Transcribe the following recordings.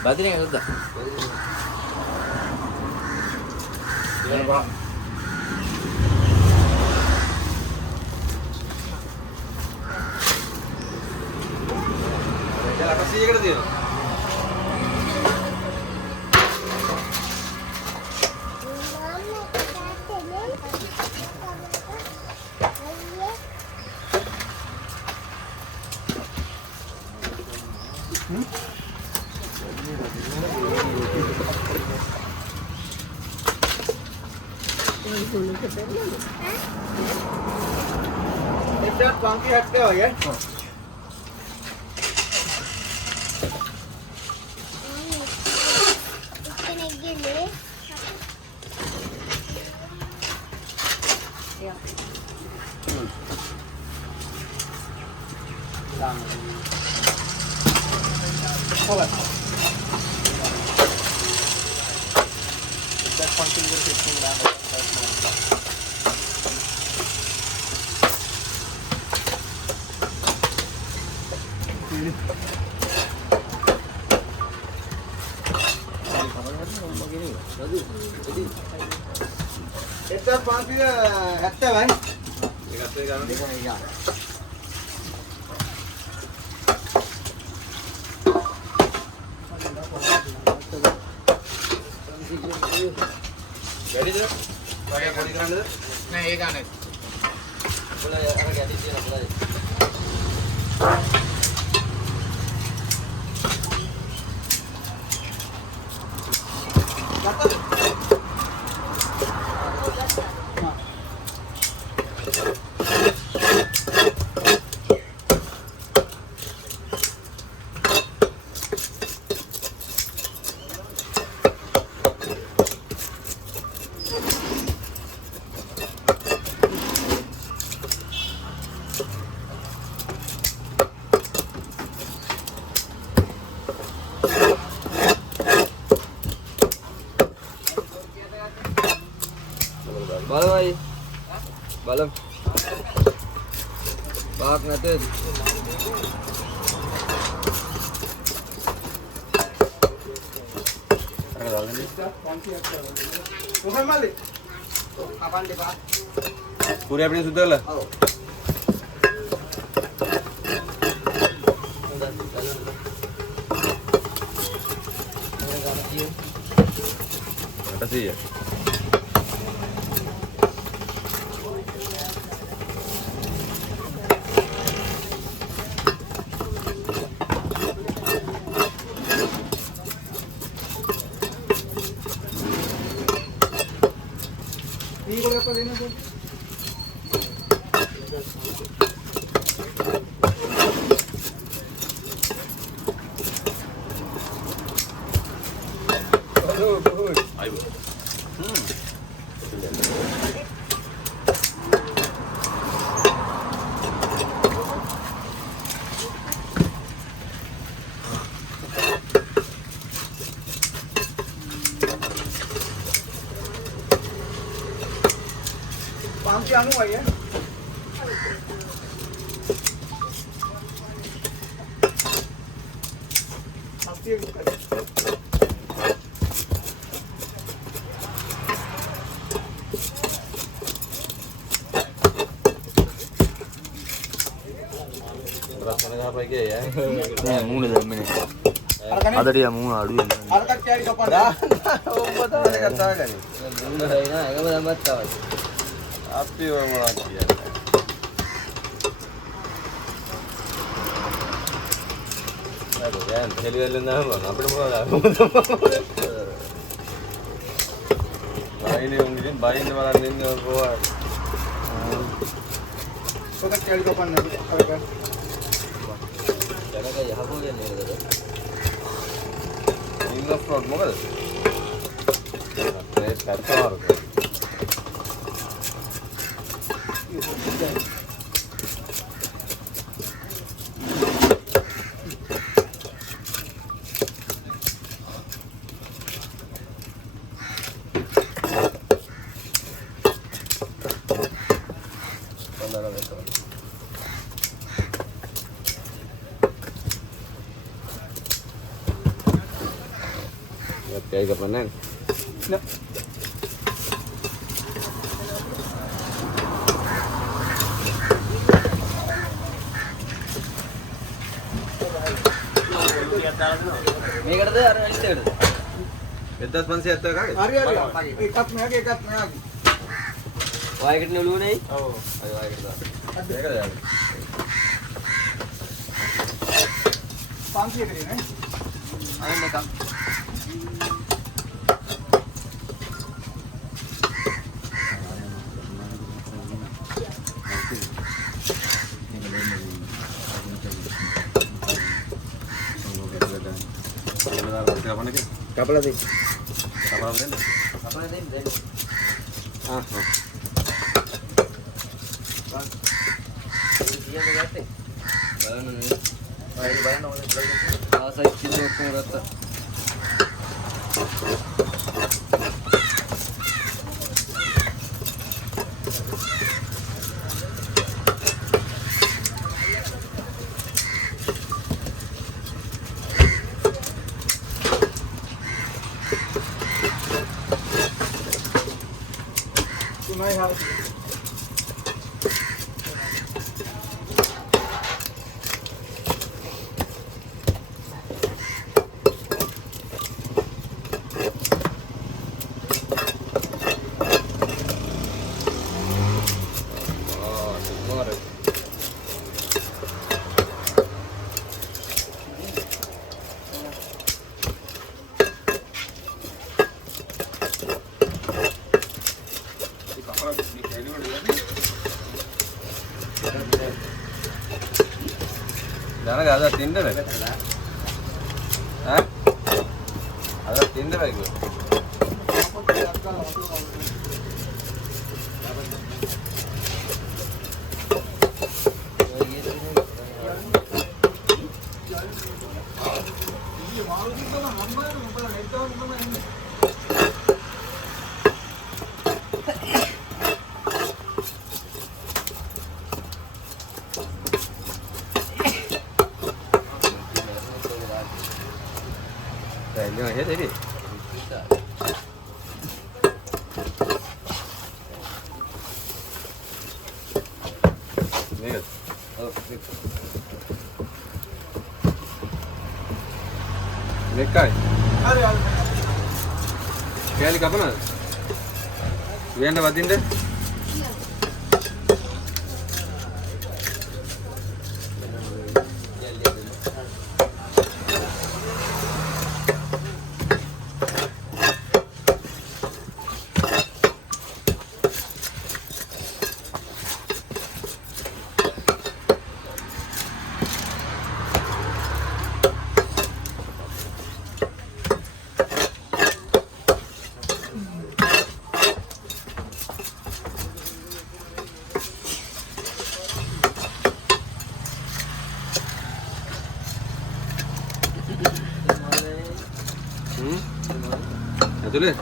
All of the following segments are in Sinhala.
Batin yang sudah. Ya, Pak. Jalan apa sih gitu dia? Itu bangki hati ya? Itu pasti hati kan? Hati kan? Iya. Jadi tu, pakai kali kerana tu? Nah, ini kan. Boleh ada ganti dia nak boleh. Dapat. Balong ay. Balong. Bahag natin. Bukan balik. Kapan deh Pak? Puri apni sudah lah. Terima kasih ya. 500 anu vậy á. ada dia mau adu ini. අපි ඔය මොනවද කියන්නේ නේද දැන් හෙලිවෙල්ලෙන් දානවා අපිට මොනවද බයිනේ උන්ගෙන් බයින්න බලන්න ඉන්නේ කොහොමද පොඩක් කැලි කපන්න අරක දැනක යහකෝ කියන්නේ නේද ඉංග්‍රීසි ෆ්‍රොඩ් මොකද ඒ පැත්තවරක Kayak kepanen. Nah. මේකටද අර අනිත් එකටද 1570 කාගේ හරි එකක් මෙයාගේ එකක් මෙයාගේ වායකට නෙළුවනේ ඔව් අය වායකට දාන්න මේකද යාළුවා 500 කරේ නේ අයින් එකක් කපලා දෙන්න. කපලා දෙන්න. ආ හා. බලන්න නේ. බලන්න ඕනේ. ආසයි කිලෝ ඔක්කොම ගත්තා. My house. දැනග අද තින්දර ඈ අද තින්දර ඒක Ini aja tadi. Ini. Oh, ini kai. හරි හරි. කෑලි කපනවද? වියන්න වදින්න? ඇතුලේ?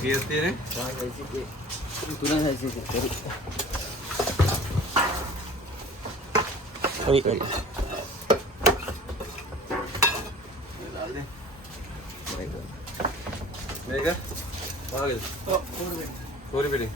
කීයක් තියෙන්නේ? තුනයි හයිසික කරි. හරි. මේක වාගේද? ඔව් කෝරි පිටි.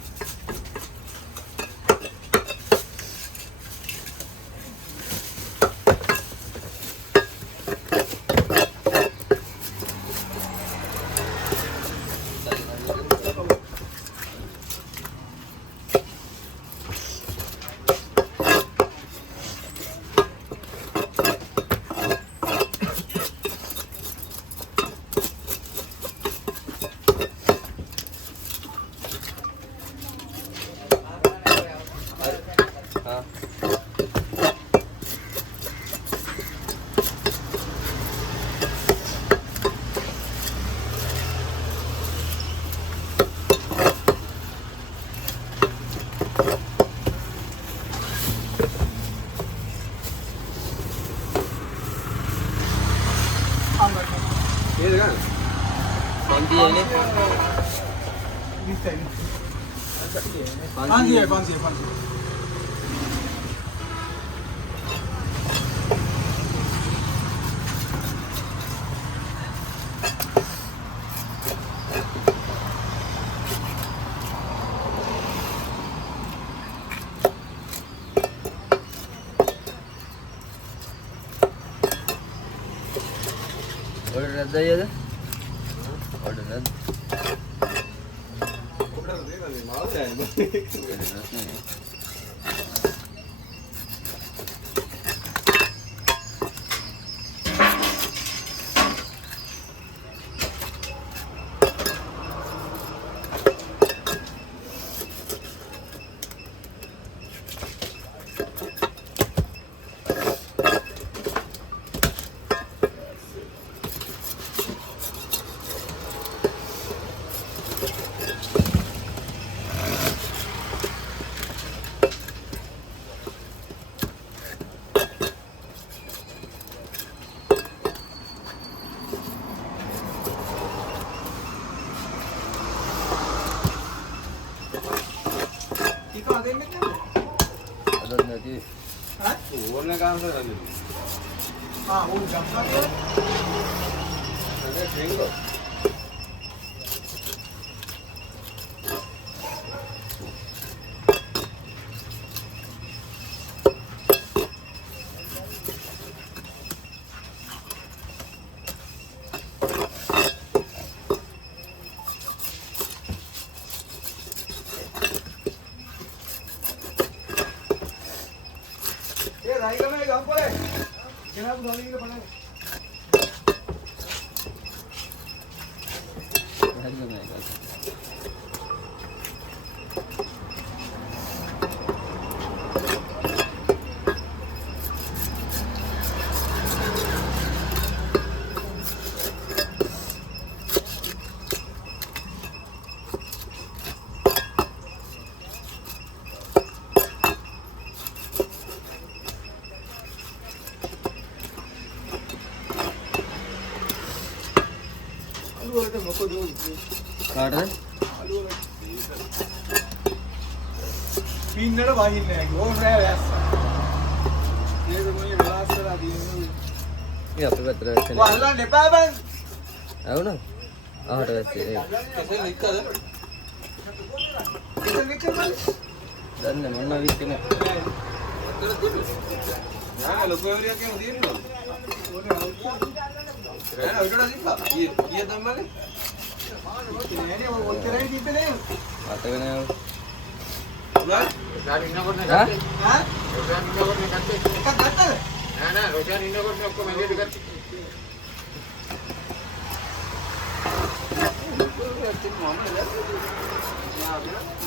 Iya kan? Panti ini. Panti. Order रद्द आहे यार. Order रद्द. Ada nanti. Hah? Warna काम से लगे. हाँ वो जमना है. अरे ठीक हो. राई का मैं गांव पर है जनाब धोनी के बना काट दे. पिन्नड़ वाहिन्ने वो रहा है ये तो मुझे ग्लास करा दिए ये आपे बेहतर है. वो अल्लाह ने पाबंद आओ ना. आठ वैसे. कैसे निकल है? किधर निकल बल Dan mana वीक ने. यार लोगों एरिया के मुझे नहीं मालूम. यार उधर दिखा. ये दम वाले. मैंने वो बोलते रही थी पे नहीं आता है ना. उधर. हाँ? हाँ क्या करता है ना रोशन इन्हों को आपको महंगे दिखा.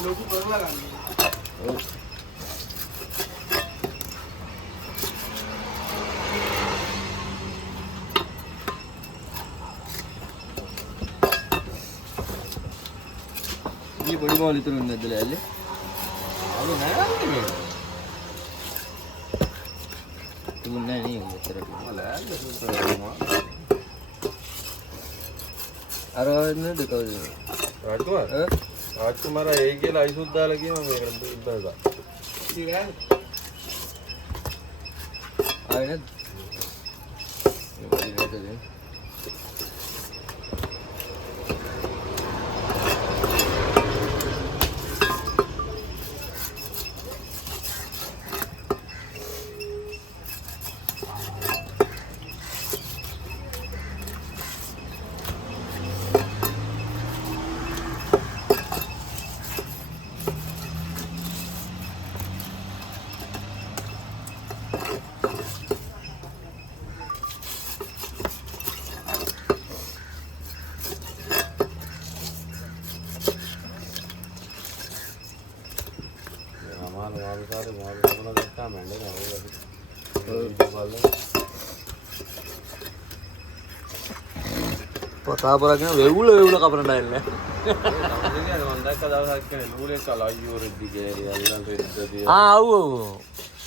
लोग को कर लगा Oh. පොඩි මාළු ඉතුරු නැද්ද ලෑල්ලේ? ආලු නෑ මේ. තිබුණේ නෑ නේ මෙතරට. ලෑල්ල සුදුසුමා. අර වදින දෙකවද? රාජ්කුමාර. රාජ්කුමාර ඒ කියලා අයිසුත් දාලා කියනවා මේකට ඉබ්බා. ඉතින් ආයෙ නේද? පතාපරක් කියන වෙවුල කපන ඩයිල් නේ. ආව්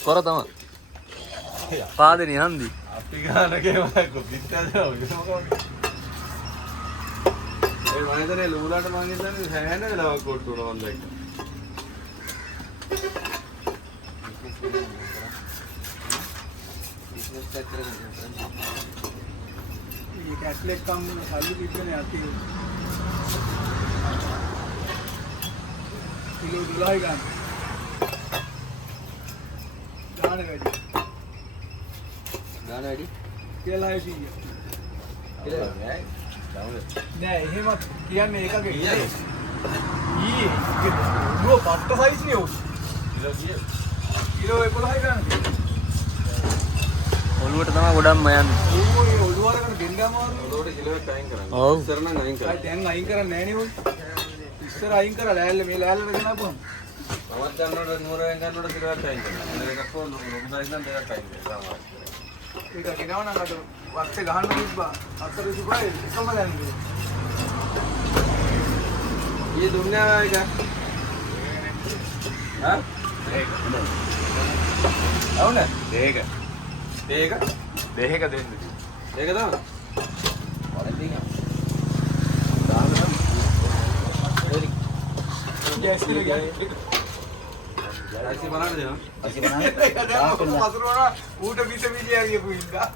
කොර තමයි. පාදෙනි හන්දි. අපි ගානකේ වගේ පිටතද ඒ වයිදනේ ලූලාට මං හිතන්නේ හැහෙන වෙලාවක් කොට්ටු උනවා මං දැක්කා. ये कैटलेट कम खाली कितने आती है किलो जुलाई का गाने गाड़ी केला है ठीक है नहीं ये मत किया मैं एक आगे ये वो पास्ता साइज नहीं हो किलो एक बोला है क्या ඔළුවට තමයි ගොඩක්ම යන්නේ. वो ये ओलवार का गेंदा मार ඔලෝට කිලෝ එකක් අයින් කරන්න. ඔව්. ඉස්සර නම් අයින් කරා. දැන් අයින් කරන්නේ නැහැ නේ ඔය ඉස්සර අයින් කරලා ලෑල්ල මේ ලෑල්ලට ගෙනාපුවම මමත් ගන්නකොට නුවරෙන් ගන්නකොට කිලෝ එකක් අයින් කරනවා. මේක කොහොමද ලොකුදයි නම් දෙකක් අයින් කරනවා. ඒක ගෙනවනම් අර වත්තේ ගහන්න තිබ්බා 40 එකම දැන් ඊයේ දුන්නේ ආවා එක. හා? අවුන? දෙක. දෙක දෙක දෙන්න. දෙක දාන්න. ගෑස් එක ගියා ඇයි බලන්න දෙනවා. පසුරවන ඌට පිට පිටිය ගියපු ඉඳා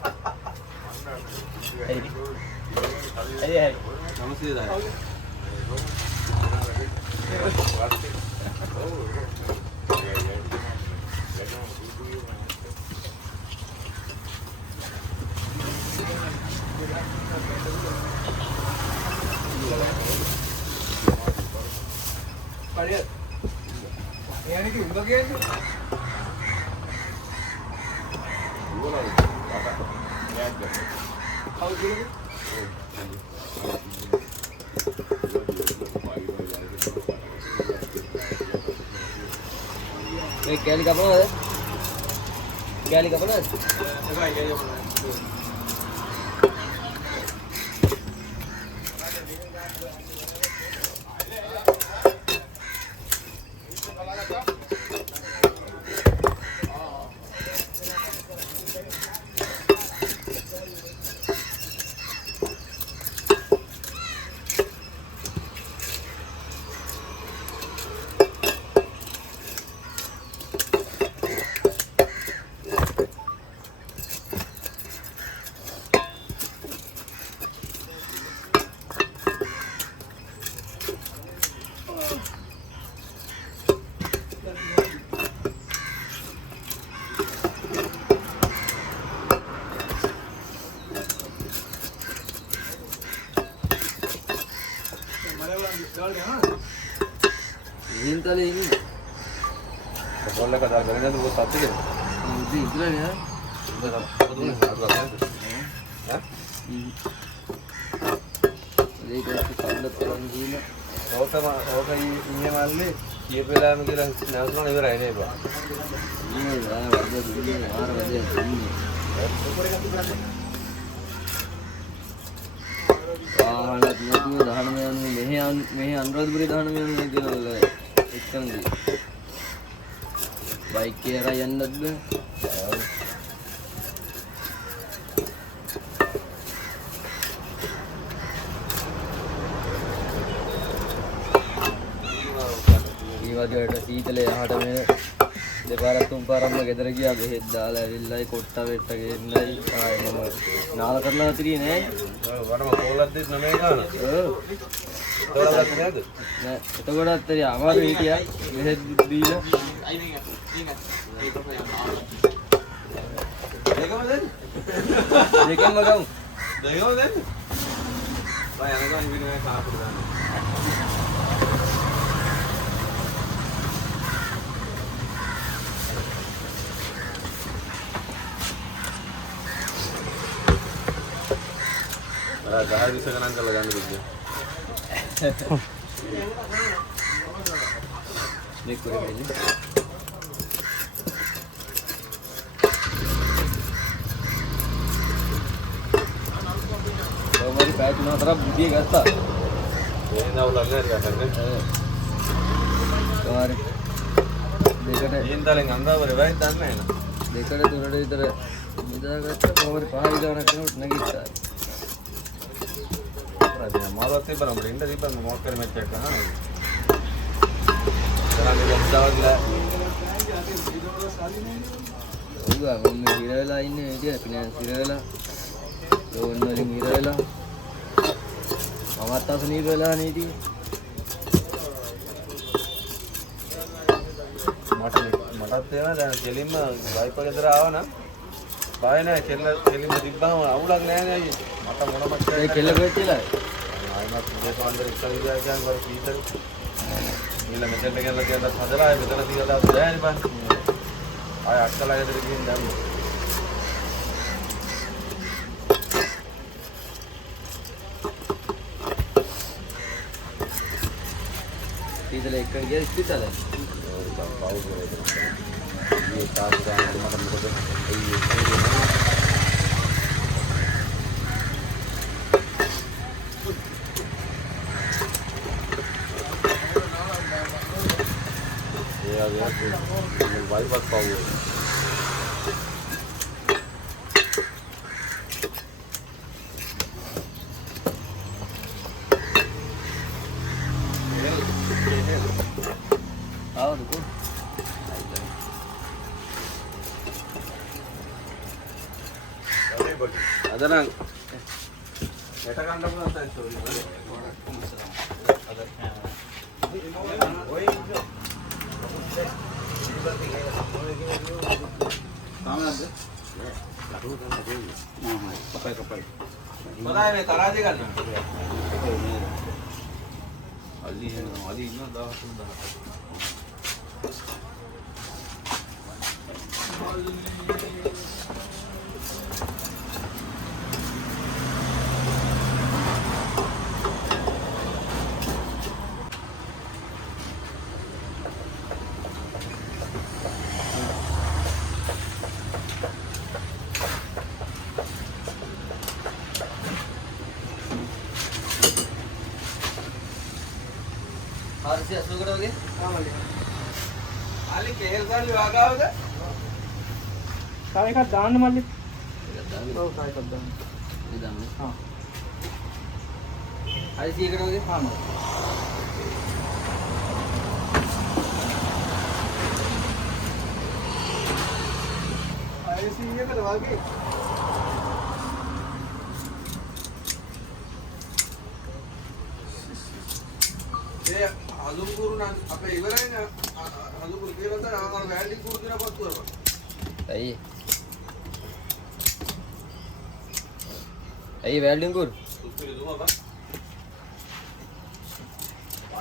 නමස්තේ දාන්න. කඩිය එයානේ කි උඹ කියන්නේ මේ කැලි කපනවද? කැලි කපනවද? ඉන්තලේ ඉන්නේ. කොල්ල කතා කරගෙන දුක සත්‍යද? ඉතින් ඉතලනේ ඈ. ඒක කල්ලත් කරන් ගිහින් ඕක ඉන්නේ මල්ලේ කීප වෙලාවම කියලා නැවතුනන ඉවරයි නේ බා. ඉන්නේ වදිය දුන්නේ ආර වදිය දුන්නේ. වාහනත් නැතුව දහනම යන්නේ මෙහි අනුරාධපුරේ දහනම යන්නේ කියනවල එක්කන්දී බයික් එකේ හරහා යන්නත් බෑ. ඊවගේට සීතලේ යහට මේ දෙපාරක් තුන් පාරක්ම ගෙදර ගියා බෙහෙත් දාලා ඇවිල්ලායි කොට්ට වෙට්ට ගෙන්නයි ආයෙම නාල කරලා තිරියේ නෑ. වරම කෝලක් දෙන්න මේ ගාන. තෝරගත්තේ නේද? නෑ එතකොටත් ඇයි අමාරු හිටියා බෙහෙත් දීලා. දෙකම දෙන්න. දෙකම ගමු. දෙකම දෙන්න. බය යනකම් විනේ කාපුර දාන්න. ගහ දිස ගණන් කරලා ගන්න බෑ. මේක කරන්නේ. ඔබයි පැය තුනක් බුදිය ගත්තා. මේ නවුලන්නේ හරි ගන්නනේ. කාර් දෙකට ඉන්දලෙන් අන්දාවර වෙයි දන්නේ නැහැ. දෙකට තුනට විතර නිදාගත්තා. කොහොමද පහ විතරක් කරනකොට නැගිට්ටා. මාවත් තිබ්බනම් අපිට ඉන්න තිබ්බම මොකක් කර මැච් එකක් ගන්නවා නේද? තරංග ජම්දාවලා උගා මම හිර වෙලා ඉන්නේ විදියට ෆිනෑන්ස් හිර වෙලා ලෝන් වලින් හිර වෙලා මමත් අසනීප වෙලා නේද? මටත් තේරෙනවා දැන් කෙලින්ම වයිප් ගෙදර ආවනම් බය නැහැ කෙලින්ම තිබ්බම අවුලක් නැහැ නේ අයියේ. මට මොන මැච් ඒ කෙල්ල කොච්චරයි? ආයෙත් දේශපාලන එක්සන් විද්‍යාලයන් වල කීතර ඊළ මෙතෙන්ට ගෙනලා තියලා හදලා ආයෙ මෙතන තියලා දාන්නේ බං. ආයෙ අක්කලා ගෙදර ගිහින් දැම්මා. ඉතල එක්ක ගියා ඉස්පිතාලේ. ये ताज का मतलब मुझे ये आ गया तो वाई बात पाओगे आओ रुको ada nang eta kan dapat nanti story ada oi kamu ada kapai mana ini taraji kan ali ini dah sudah RC අසුකඩ වගේ ආමලි ali කේල් ගාලි වාගාවද තව එකක් දාන්න මල්ලි එකක් දාන්න ඔව් තව එකක් දාන්න ඉතින් දාන්න හා ආර්සි එකට වගේ ආම IC එකට වගේ ඒ අලුකුරු නම් අපේ ඉවරයිනේ අලුකුරු කියලා තමයි ආවල් වැල්ඩින් කුරු කියලා පත්තු කරපන් ඇයි වැල්ඩින් කුරු සුත්තුලි දුම බා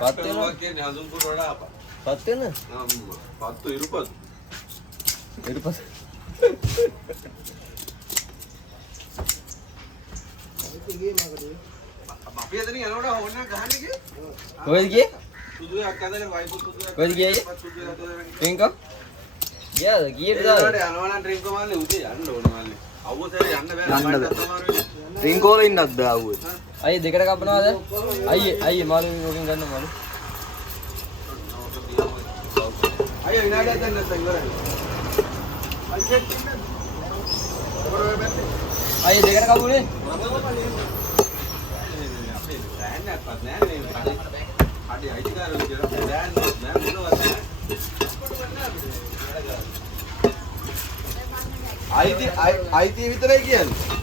පත් වෙනවා කියන්නේ අලුකුරු වඩා අපා පත් වෙන පත්තු ඉරුපත් ඊට පස්සේ අපි එතන යනකොට ඕනේ ගහන්නේ කි කොහෙද ගියේ සුදුයක් අදගෙන වයිපු සුදුයක් කොහෙද ගියේ සුදුයක් අදගෙන ට්‍රින්කෝ ගියාද ගියේ ඒකට දාද යනවා නම් ට්‍රින්කෝ මාල්ලේ උදේ යන්න ඕනේ මාල්ලේ අවුවතේ යන්න බෑ ට්‍රින්කෝ වල ඉන්නක්ද ආවුවේ අයියේ දෙකට කපනවාද? අයියේ මාළු රෝගින් ගන්න මාළු. අයියා විනාඩියක් දැන් නැත්නම් ඉවරයි. අයියේ දෙකට කපුනේ. අඩේ අයිතිකාරයෝ කියලා දැන් මොනවද? අයිති විතරයි කියන්නේ.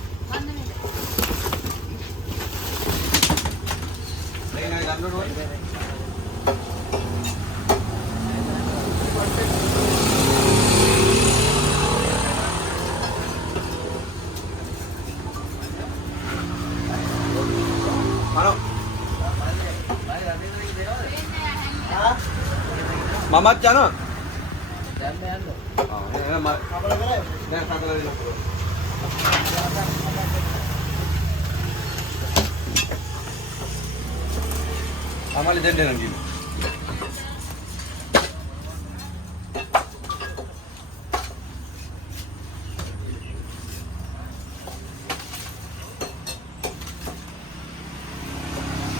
මමත් යනවා. යන්න. දැන් කඩලා දෙන්න පුළුවන්. අමලි දෙන්න නම් කිව්වා.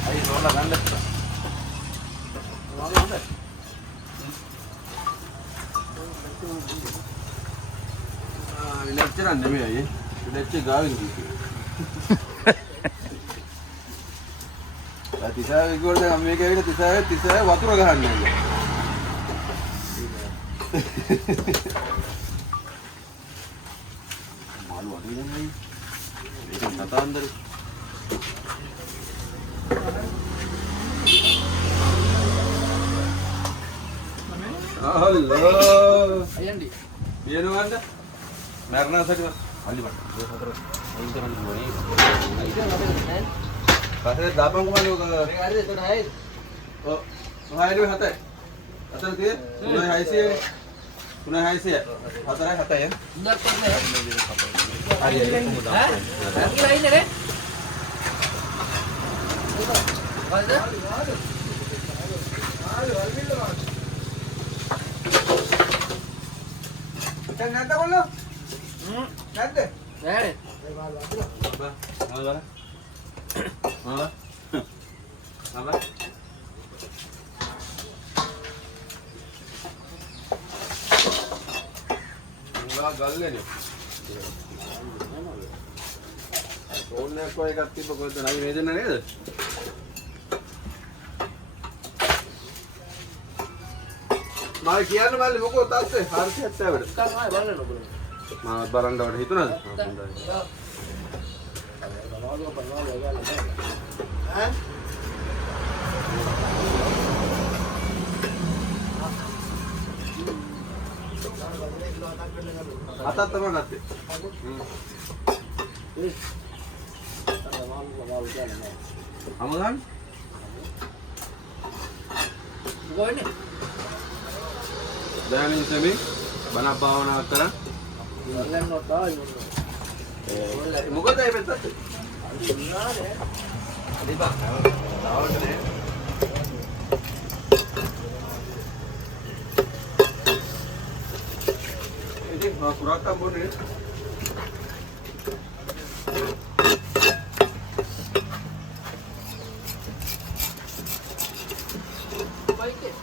අයි නෝලා ගන්න. විලච්චරන් නෙමෙයි අයියේ. විලච්ච ගාවින් කිව්වේ. තිසාවේ ගෝල් දැන් මේක ඇවිල්ලා තිසාවේ වතුර ගහන්නේ නෑ. මාළු අඩු නෙමෙයි. ඒක කතාන්දරේ. හල්ලෝ. අයියන්ඩි. පියනවද? මරණසට හල්ලි බට. ඒ හතර අයින් කරන්න ඕනේ. අයියෝ නෑ. පස්සේ දාපන් කොහමද ඔක? ඒක හරිද? එතකොට හයිද? ඔව්. 9යි 7යි. අතන තියෙ 3යි 600. 3යි 600. 4යි 7යි. ඉන්නත් කොහොමද? හරි හරි. කියලා ඉන්නේ නේ. වල්ද? දැන් නැද්ද කොල්ලෝ? නැද්ද? නෑ. ගල්ලනේ. ඕනේ කොයි එකක් තිබ්බ කොහෙද නයි මේ දෙන්න නේද? මම කියන්න මල්ලි මොකෝ තාත්තේ 470ට. කර්මයි බලන්න ඔබ. මම බරන්ඩාවට හිතුණාද? ඈ? අතත් තමයි ගත්තේ. අමගන් ගොන්නේ. දැන් ඉතින් බණ භාවනා කරා. ගන්නොත් ආයි මොනවා. මොකද මේ පැත්තට? ඉන්නානේ. අදිපා. තාවටනේ. ඉතින් කුරක් අම්බුනේ. බයිකේ.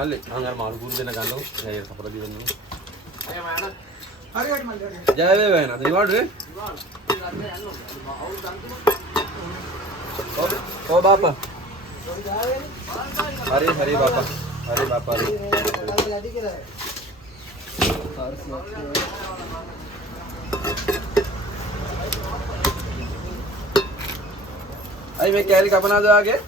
මල්ලි මම අර මාළු කුරු දෙන ගන්නකො. ඒ සපර දිවන්නේ. අය මම යනවා. හරියට මල්ලි හරියට. ජය වේවා එන. දිවාඩු නේ? ओ बापा हरी हरी बापा हरी बापा हरी අයි මේ කෑලි කපනවාද වාගේ?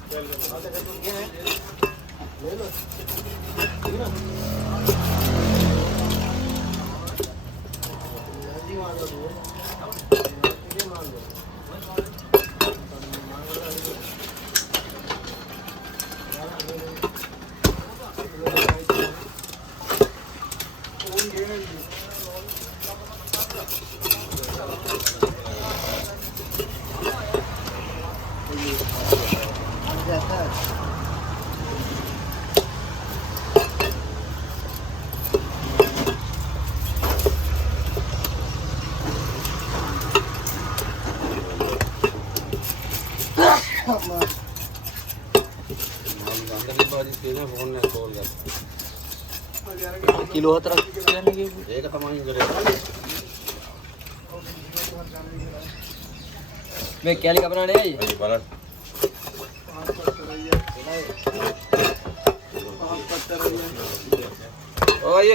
කිලෝ 4ක් කියන්නේ කිව්වේ. ඒක තමයි ඉඳලා. මේ කැලි කපනවානේ ඇයි? අයි බලන්න. ඔය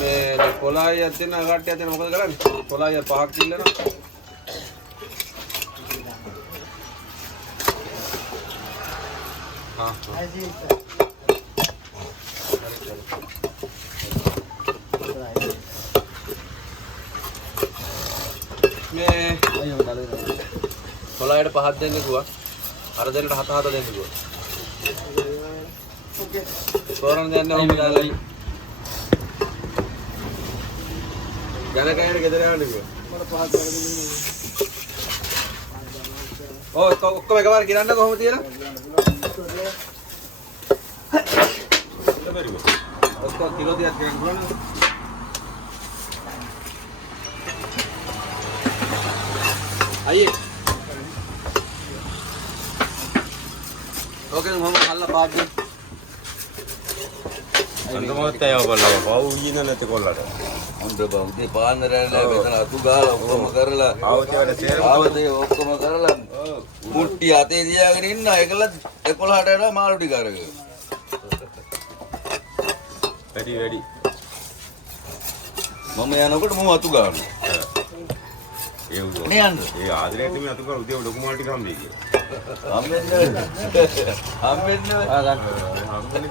මේ කොලාය දෙන කට්ටිය දෙන මොකද කරන්නේ? කොලාය පහක් කිල්ලනවා. මේ කොලායට පහක් දෙන්න කිව්වා. අර දෙන්නට හත හත දෙන්න කිව්වා. තෝරන දෙන්න ඕම දාලා ජනකයන්ට ගෙදර යන්න කිව්වා. මට පහක් දෙන්න. ඔක්කොම එකපාර ගිරන්න කොහොමද තියලා? ඔක්කොම කිලෝ 30ක් ගිරන්න පුළුවන්. අයියේ ඕකෙන් මම හල්ලා පාත් දෙන්න. අන්දමත් අයව බලලා පව් ඊන නැති කොල්ලට. හොඳ බෞද්ධ පාන්දරයලා මෙතන අතු ගාලා ඔක්කොම කරලා ආවතේ ඔක්කොම කරලා මුට්ටි අතේ තියාගෙන ඉන්න ඒකල 11ට යනවා මාළු ටික අරගෙන. වැඩි. මම යනකොට මම අතු ගන්නවා. ඒ උදේ. මේ යන්න. ඒ ආදරයට මේ අතු කර උදේ ඩොකු මාල් ටික හම්බෙයි කියලා. හම්බෙන්නේ. ආ ගන්න.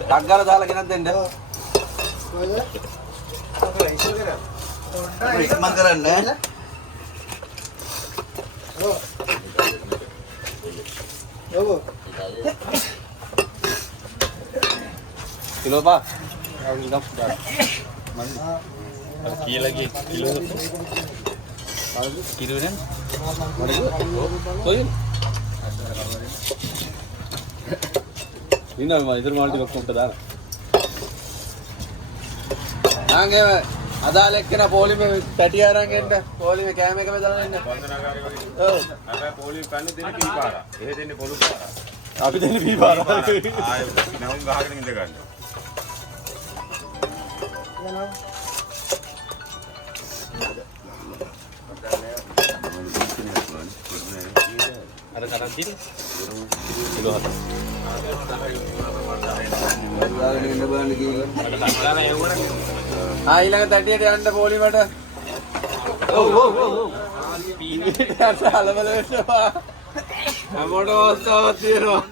ටග්ගාලා දාලා ගෙනත් දෙන්න. ඉක්මන් කරන්නේ ඈ. කිලෝ පහ. කියලා ගියේ කිලෝ කිලෝ නේ? කොයි? ඉන්න මම ඉතින් මාල් ටික ඔක්කොම දාලා. ආන්ගේ අදාළ එක්කන පොලිමේ පැටි අරන් එන්න. පොලිමේ කෑම එක බෙදලා එන්න. වන්දනාකාරී වගේ. ඔව්. හැබැයි පොලිස් පැන්න දෙන්නේ පිළිපාරා. එහෙ දෙන්නේ පොළු පාරා. අපි දෙන්නේ පීපාර. ආයෙ නවුම් ගහගෙන ඉඳ ගන්න. අර කරන් තියෙන්නේ. කිලෝ 7. දාගෙන ඉන්න බලන්න කීවා. ඊළඟ තැටියට යන්න පොලිමට. ඔව්. පීනේට අලවල වෙනවා. හැමෝටම අවස්ථාවක් තියෙනවා.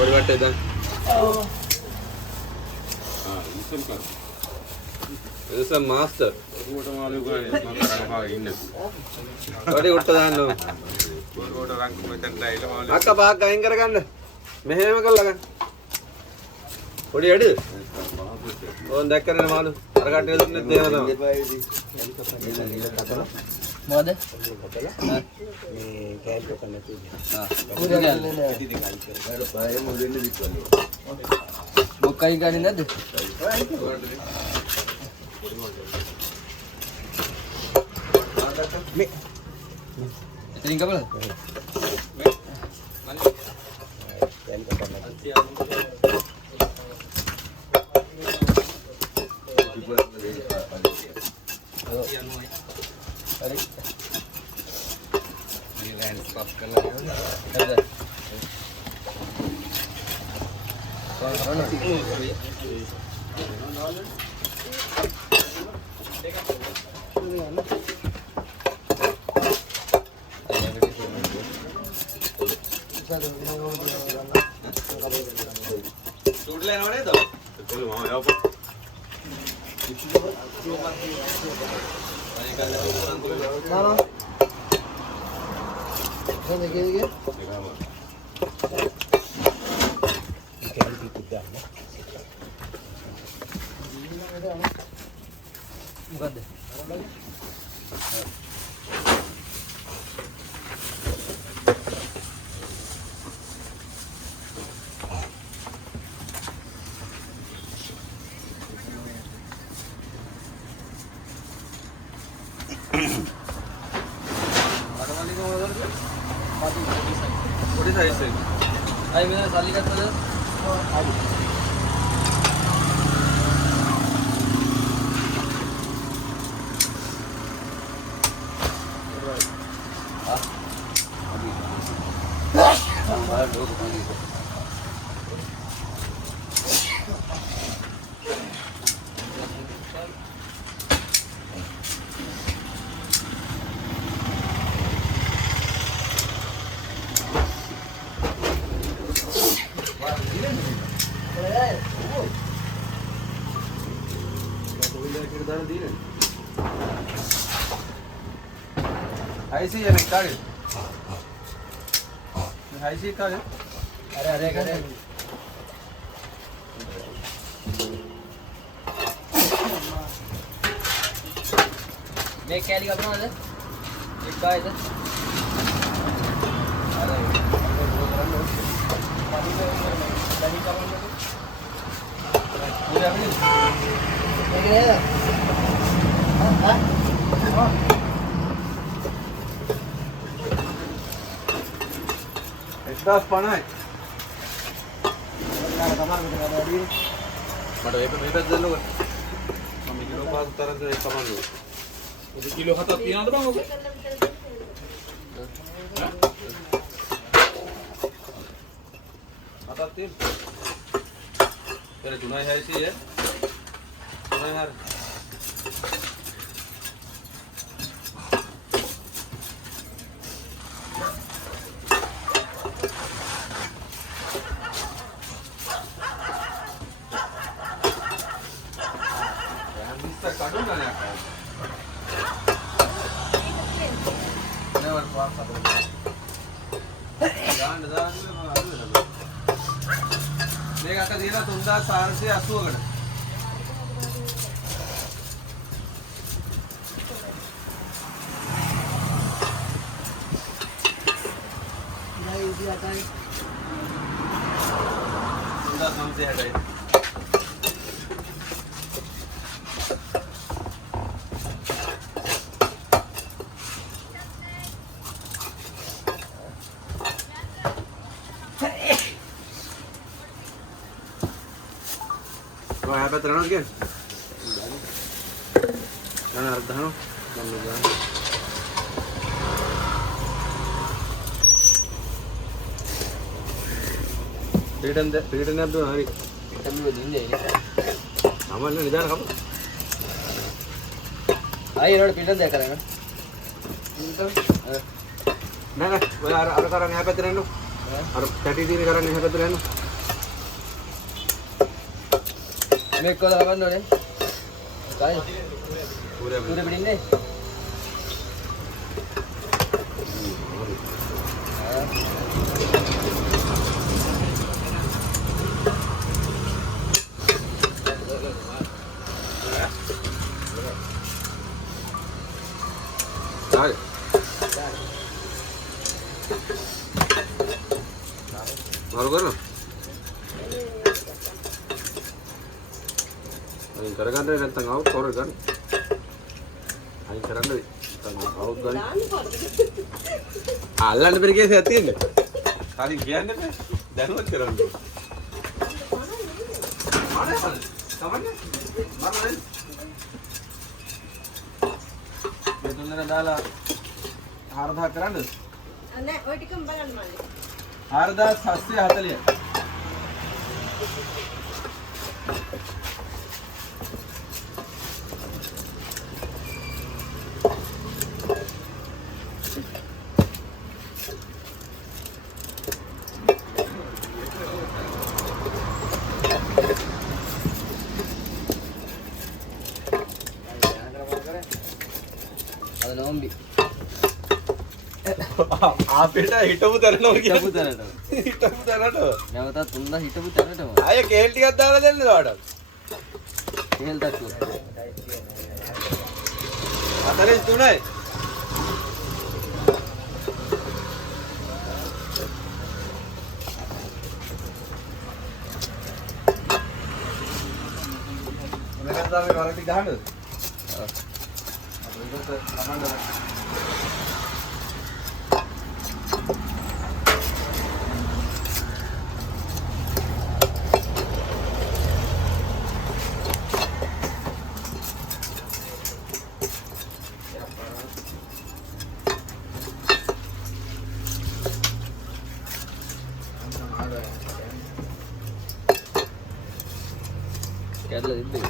What is that? This is a master. What is Akka Baka Ingaragan. Mehamakan. What do you do? On that kind of I got මොකද? මේ කෑල්ල කන්න තියෙනවා. පුරේ ගාල්ල. ඒකට පහේ මුලින්ද විශ්වන්නේ. මොකයි ගන්නේ නැද්ද? එතනින් කපලා. හරි. මේ රෑන්ස් පස් කරලා ගියොත් හරිද? සූට්ලා එනව නේද? කොළු මම යවපන්. නානා. දැන් දෙකේ මොකද්ද? පොඩි සයිස් එක. අය මෙන්න සල්ලි ගත්තද? හරි. හයිසි යන්නේ කාගේ? මේ හයිසි කාගේ? අර කරේ. මේ කැලි කපනවද? එක් ආයද? අර එක්දාස් 50යි. මට ඒක මේ පැත්ත දෙන්නකො. මම කිලෝ 5ක් තරම් දෙන්න කමන්නේ. ඔය කිලෝ 7ක් තියනවද බං ඔක? හතක් තියෙන. පෙර 3යි 600 3යි හරි. මේක අත දින 3480කට. නෑ ඉතින් අතයි. 3960යි. Kau apa terang kan? Jangan harus tahan. Pilihan apa tu hari? Kita dulu dinner ya. Aman ni jangan kamu. Ayo orang pindah deh karena. Nah, ada karang apa terang tu? Ada tadi ni karang apa terang tu? මේක කොහොමද ගන්න ඕනේ? කායි? Pura පුරේ පිටින්නේ? Hai. අයින් කරගන්න නැත්නම් આવුත් කරගන්න. අයින් කරන්න නැත්නම් આવුත් ගන්න. අල්ලන්න බැරි කේසයක් තියෙන්නේ. කලින් කියන්නේ නැහැ. දැනුවත් කරන්න. තමන්නේ මරන්නේ. මේ තුන්දෙනා දාලා 4000 කරන්නද? නෑ ඔය ටිකම බලන්න මල්ලි. 4740. අද නොම්බි අපිට හිටපු තැනම හිටපු තැනට හිටපු තැනට නැවතත් උන්ද හිටපු තැනටම ආය කේල් ටිකක් දාලා දෙන්න ඔයාලට. තෙල් තට්ටුව 4න් 3යි. මෙතන තමයි වරක් ටික ගහන්නද? කැඩලා තිබ්බේ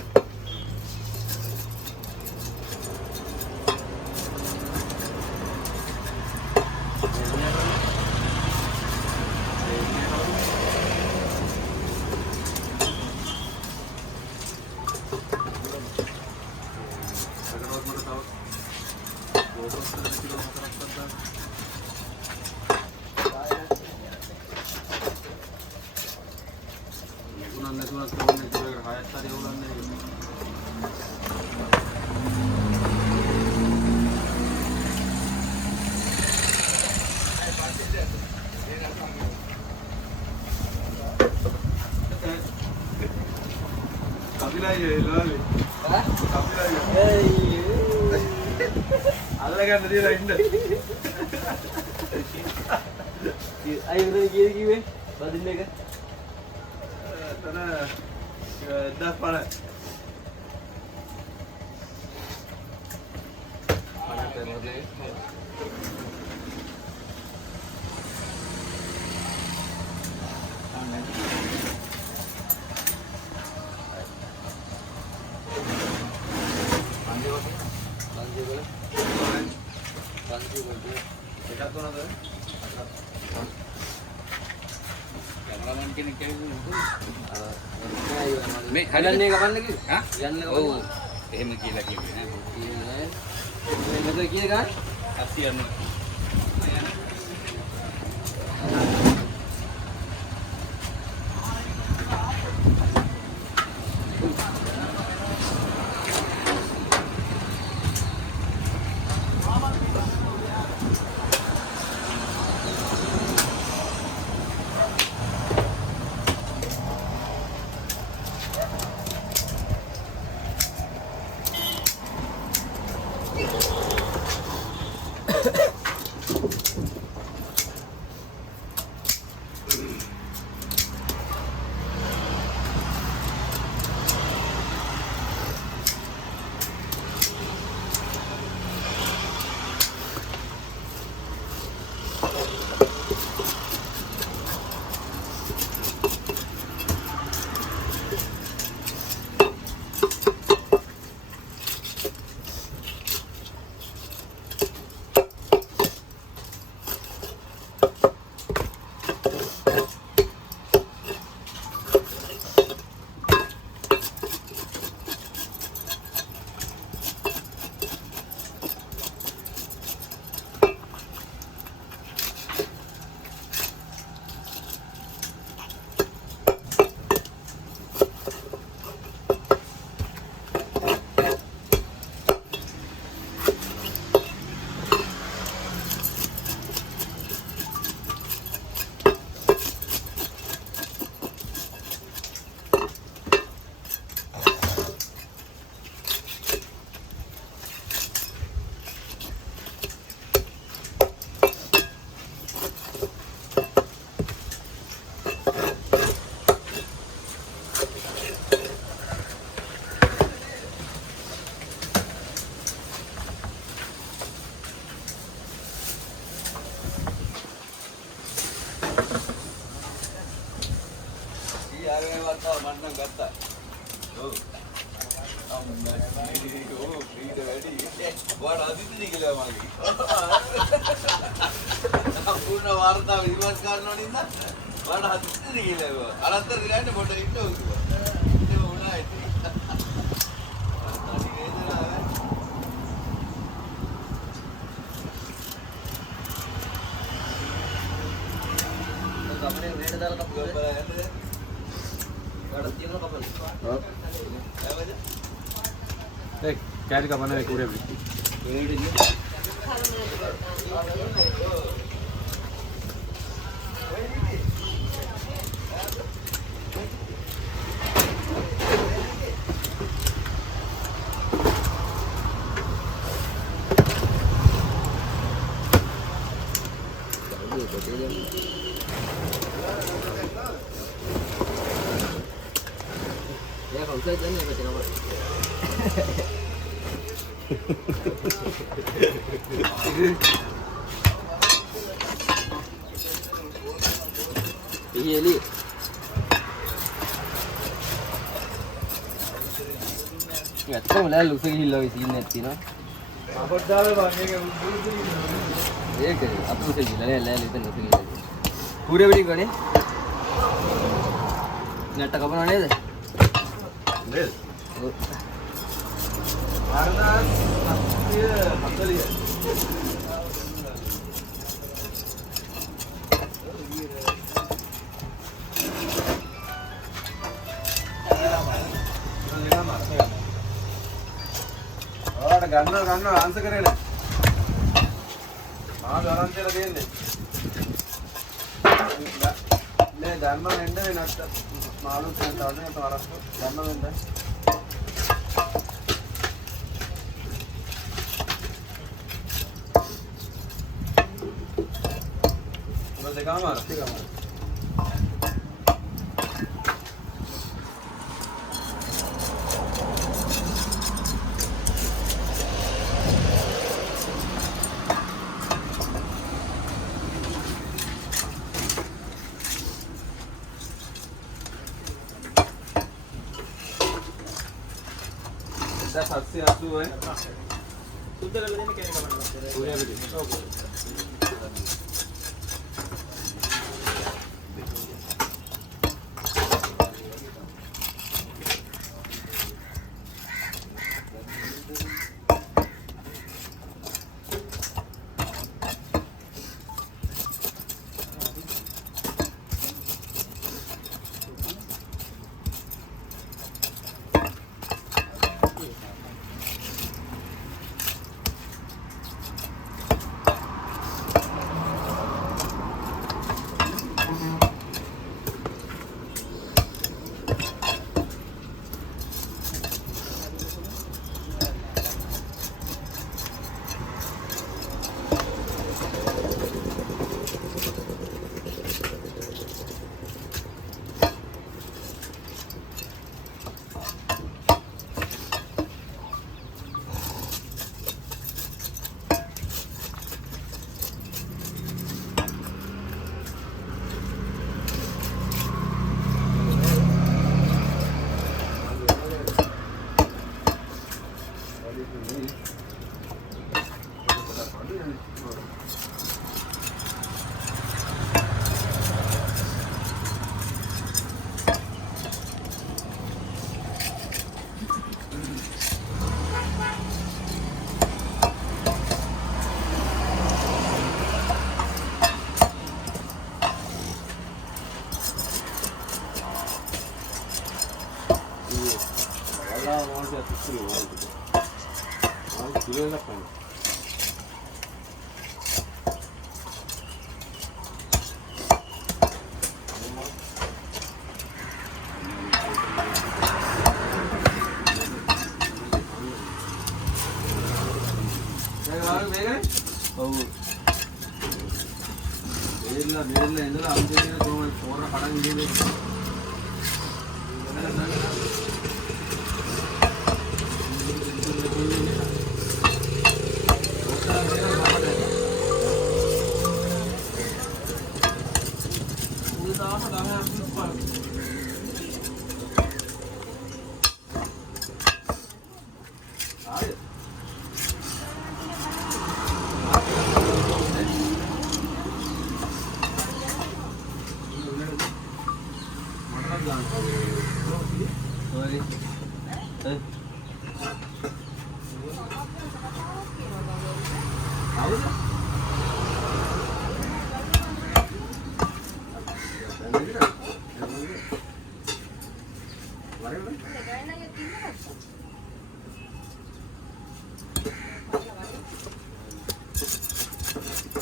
අල්ලගන්න දිලා ඉන්න. අය උදේ කිව්වේ බදින්න එක තන 10 කැමරාමන් කෙනෙක් කියන්නේ මේ හදන්නේ කපන්න කිව්වේ හා යන්න ඔව් එහෙම කියලා කිව්වේ නෑ කියන්නේ මේ මෙතන කීය ගන්න 790 1 යාගේ වත්තා මන්නම් ගත්තා. ඔව්. අම්මෝ ඊට වැඩි වාඩ අදිටිනි කියලා මගේ. අපුණ වාර්තාව ඉවත් ගන්න ඕනින්ද? වාඩ අදිටිනි කියලා. අරත්තර දිලන්න පොඩ ඉන්න ඕක. ඒක උනා ඉතින්. අනිත් වේදනාව. අපේ වේඩ දාලා කපුවා. වඩ තියෙන කපල්. ඔව්. ඒ කැලි කපන කුරේ පිටි. වේඩ ඉන්නේ. Ya kalau saya jangan baca nama. Iya li. Ya tahu lah lu segi hilang isi net ni, no? අපත් දාලා බං ඒක උඩුදු ඒක අපු සegi lah lah itu nu segi. Pura beri kau ni? Net tak apa nak ni? නේද? ආරදාස් 40. ඔයාලට ගන්න ආන්සර් කරේ නෑ. මාව දරන් තියලා දෙන්නේ. නෑ ධර්ම වෙන්නේ නැත්නම් මාළු තවදේ තවරස් ධර්ම වෙන්නේ. ඔබ දෙකම අර දෙකම. දැන් 780 සුද්ධ කරලා දෙන්න කැලේ කපන්න. කුරේ පිටි. ඔව්. ඔව්. බේරලා ඉඳලා අන්තිමට කොහොමද පොර කඩන් ගියේ. sorry.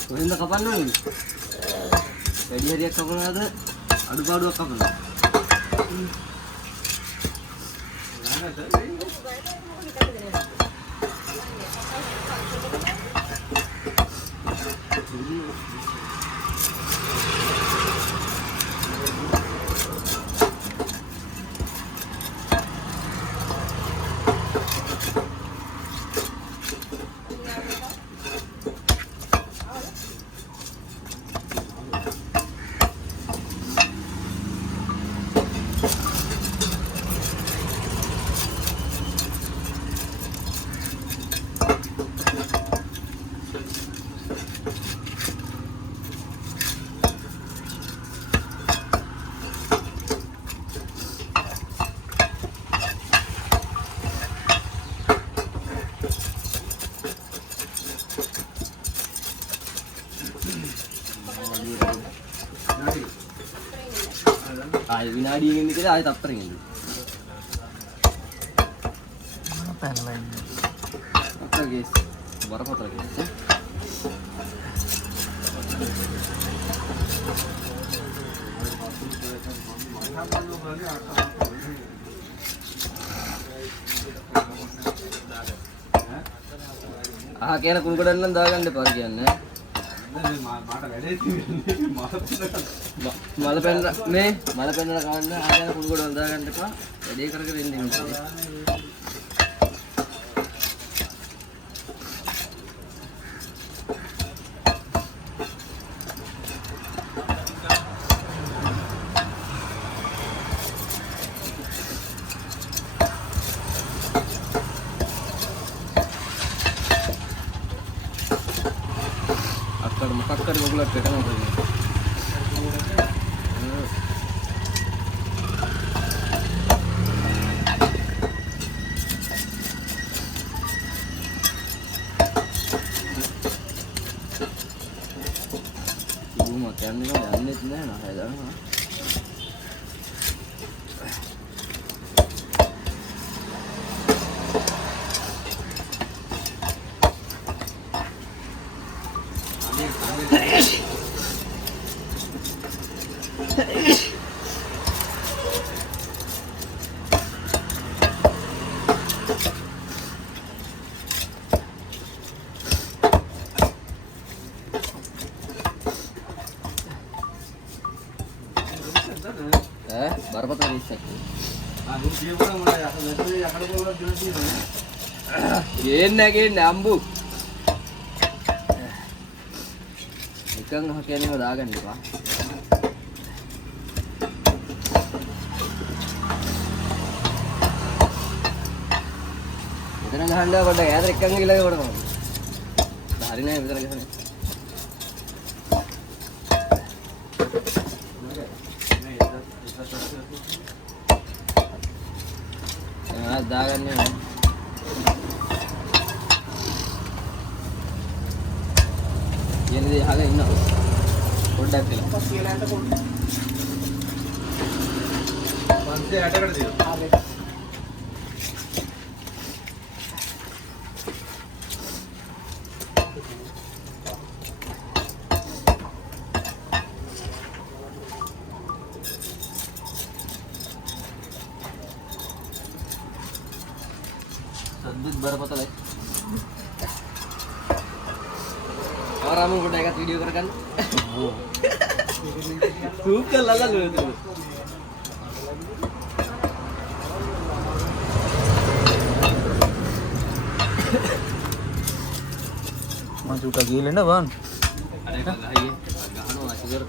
Koin tak kapan nih? Jadi hari kapan ada? Aduh kapan? Ayo binadi ini kita ayo tapering ini. Apa guys? Berapa lagi? Kira kunkudan lang dagan de pargiyan ne. Malah pengen kawan ada kunkudan dagan de pa. Jadi kira-kira ini. Akkar gula tekan apa ini? Ibu makan ni kan aneh ni nak ada. Berapa tadi set? Gini ambu. Ikan hakian ini udah agak nih pak. Kita nggak handa pada ya, ikan gila pada mau. Hari ini betul lagi sana. Dagan niya. Yan di haga ina. Kodda tila. Panse atta kar diyo. Sandut berapa tadi? Orang mau berdekat video kan? Suka lala lu itu. Masuk ke gila na bang? Ada kagak ya? Kagak anu sugar.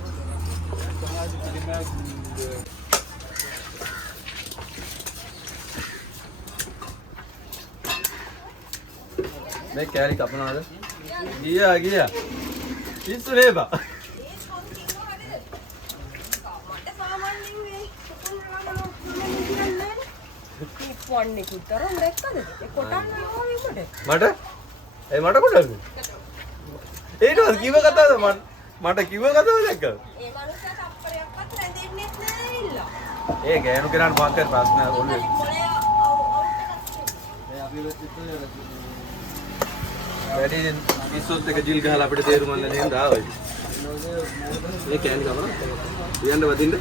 मैं कैरी अपना गया इस रेबा වන්නේ කුතරම් දැක්කද? ඒ කොටන්න ඕනේ උඹට. මට කොටන්නේ. ඒනවද කිව්ව කතාවද මට කිව්ව කතාවද දැක්කද? ඒ මනුස්සයා තප්පරයක්වත් රැඳෙන්නේ නැහැ ඉල්ලා. ඒ ගෑනු කෙනාට මං කර ප්‍රශ්න ඔළුවේ. මොලේ වැඩි ඉස්සොත් එක ජිල් ගහලා අපිට තේරුම් ගන්න නේද ආවයි. මේ කෑලි ගමන. කියන්න වදින්න.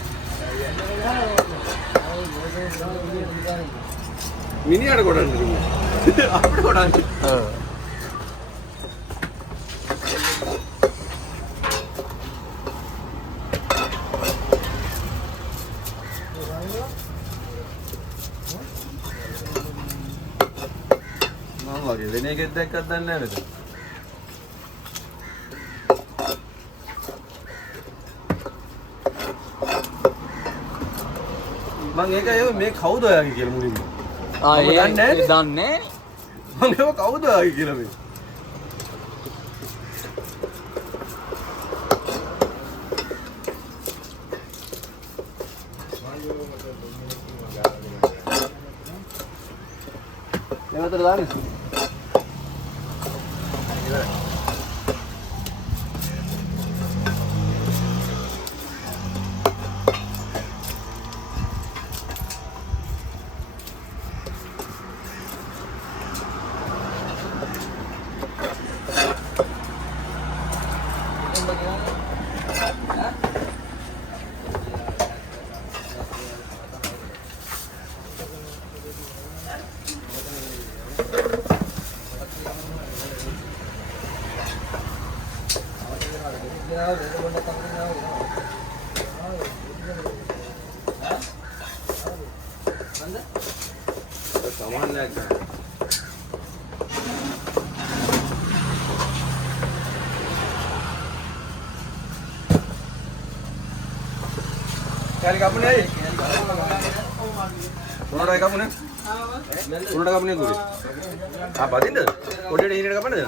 මිනිහට කොටන්න කිව්වා. අපිට කොටන්න. මම වගේ වෙන එකෙක් දැක්කත් දන්නේ නැහැ නේද? මං ඒකයි මේ කවුද ඔයාගේ කියලා මුලින්ම. ඒ දන්නේ දන්නේ මං ඒව කවුද ඔයාගේ කියලා මේ. නැවතට දාන්නේ. සමාන නැහැ. කැලි කපුනේ ඇයි? මොනවද කපුනේ? මොනවද කපුනේ දුරේ? බදින්නද? පොඩ්ඩට හීනට කපන්නද?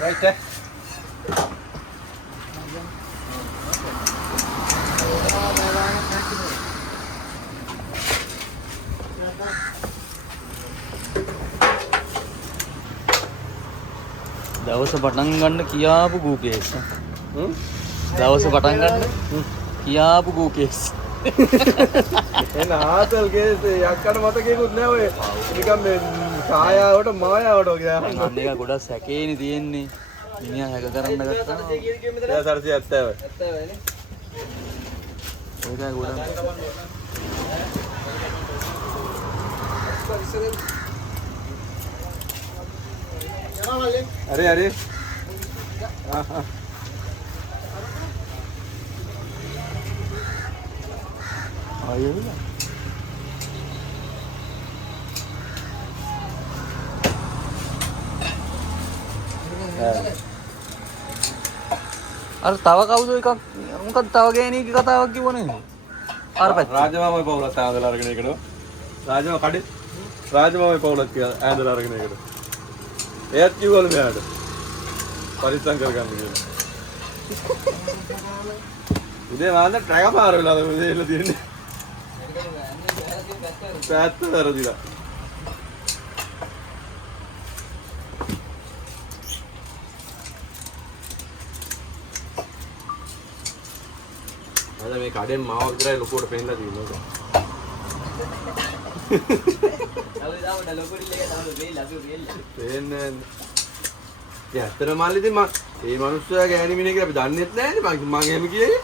Right there. දවස පටන් ගන්න කියාපු ගූකේස්. දවස පටන් ගන්න කියාපු ගූකේස්. එන ආතල් කේස් යක්කට මතකයකුත් නැහැ ඔය. නිකන් මේ ඡායාවට මායාවට වගේ යනවා. අන්න එක ගොඩක් සැකේනේ තියෙන්නේ. මිනිහා හැක කරන්න ගත්තා. 470. ඒකයි ගොඩක්. अरे अरे අර තව කවුද එකක් මොකක්ද තව ගෑණියගේ කතාවක් කිව්වනේ අර පැත්ත රාජමාමයි පවුලත් ඇඳලා අරගෙන ඒකට රාජමාම කඩේ රාජමාමයි පවුලත් කියලා ඇඳලා අරගෙන ඒකට එයත් කිව්වලු මෙයාට පරිස්සම් කරගන්න කියලා උදේ මාන්න ට්‍රැක පාර වෙලාද උදේ එන්න තියෙන්නේ පැත්ත වැරදිලා මේ කඩෙන් මාව විතරයි ලොකුවට පෙන්නලා තියෙන්නේ. අපි දාම ඩලොකුඩි ලේ දාම වෙයි අපි වෙල්ල. පේන්නේ. ඒ ඇත්තට මල්ලි ඉතින් මම මේ මිනිස්සයා ගෑණි මිනිහ කියලා අපි දන්නෙත් නැහැ නේ. මම එහෙම කියේ.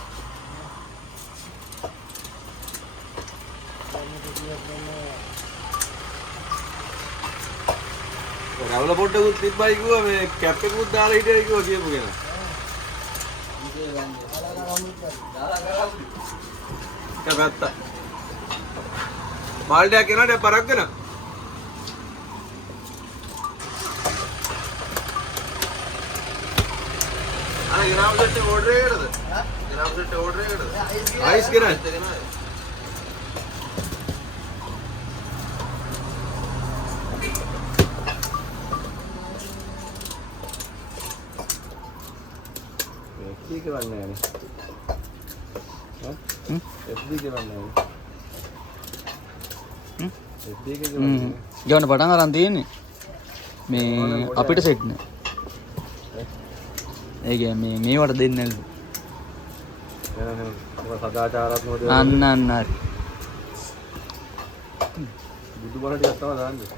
රවල පොඩ්ඩකුත් තිබ්බයි කිව්වා මේ කැප් එකකුත් දාලා හිටියයි කිව්වා කියපු කෙනා. කැපැත්ත. බාල්ඩයක් එනට පරක්කන. අනේ ග්‍රාම් සෙට් එක ඕඩර් එකකටද? ග්‍රාම් සෙට් එක ඕඩර් එකකටද? අයිස් කරන්නේ. FD කරන්නේ නැහැ. FD කරන්නේ නැහැ. FD කරන්නේ. ගවන්න පටන් අරන් තියෙන්නේ මේ අපිට සෙට් නෑ. ඒ කියන්නේ මේවට දෙන්නේ නැල්ලු. සදාචාරාත්මක දේවල් අන්න හරි. බුදු බණ ටිකක් තමයි දාන්නේ.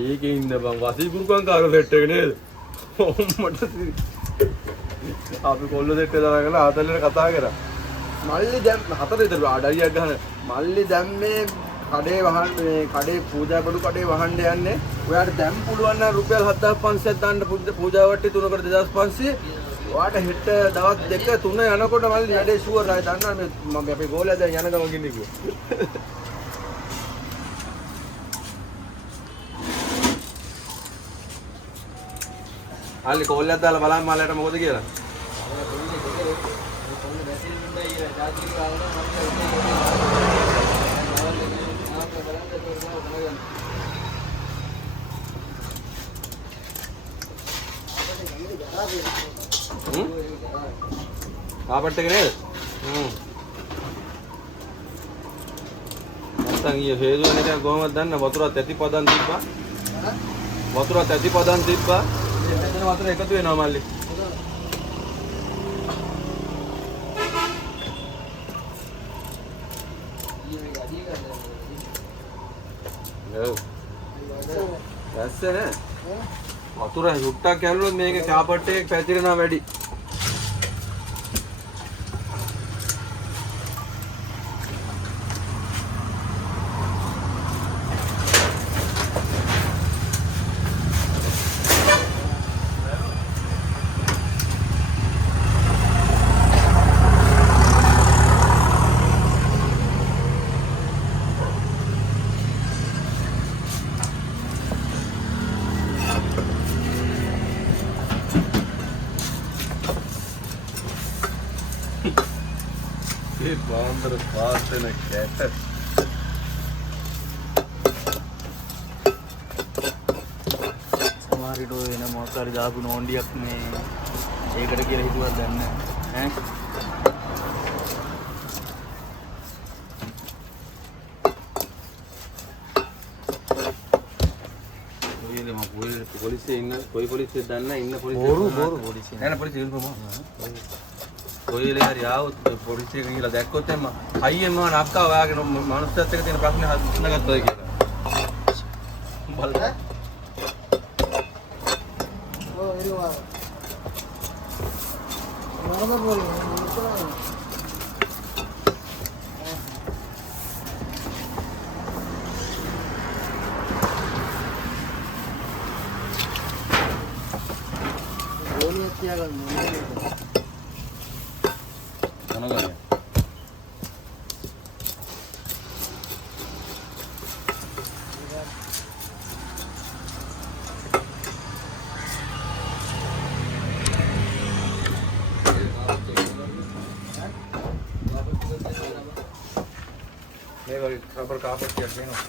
ඒකේ ඉන්න බං වසී කුරුකන් කාර සෙට් එක නේද? මට අපි කොල්ල දෙක දාගෙන ආතල්ලේ කතා කරා. මල්ලි දැන් හතර විතර ආඩරියක් ගහන. මල්ලි දැන් මේ කඩේ වහන්න මේ කඩේ පූජා බඩු කඩේ වහන්න යන්නේ. ඔයාට දැන් පුළුවන් නම් රුපියල් 7500ක් දාන්න පූජා වට්ටි 3කට 2500. ඔයාට හෙට දවස් 2 3 යනකොට මල්ලි වැඩේ ෂුවර් ආයි දන්නා මේ මම අපේ ගෝලයා දැන් යන ගමන් ඉන්නේ කිව්වා. අල්ලි කෝල්ලයක් දාලා බලන්න මලයට මොකද කියලා. කාපට් එක නේද? නැත්තම් ඊයේ හේතුව එක කොහමද දන්න වතුරත් ඇති පදන් තිබ්බා. වතුරත් ඇති පදන් තිබ්බා. මෙතන වතුර එකතු වෙනවා මල්ලි. ඔව්. දැස්සේ නේ. වතුර හුට්ටක් ඇල්ලුවොත් මේක කාපට් එකේ පැතිරෙනවා වැඩි. बांदर पास ने कैसे සමහර විට වෙන මොකක් හරි දාපු නෝන්ඩියක් මේ ඒකට කියලා හිතුවක් දන්නේ ඈ ඔයනේ මම පොලිසියේ ඉන්න කොයි පොලිසියෙද දන්නේ ඉන්න පොලිසිය බොරු පොලිසිය නෑ නෑ පොලිසිය ඉන්නකම කොයිලේ හරි ආවොත් පොලිසියට ගිහලා දැක්කොත් එම්ම හයියෙන් මම නක්කා ඔයාගේ මනුස්සයත් එක්ක තියෙන ප්‍රශ්නේ හඳුනාගත්තද කියලා බලන්න මේ වගේ රබර් කාපට් එකක් වෙනවා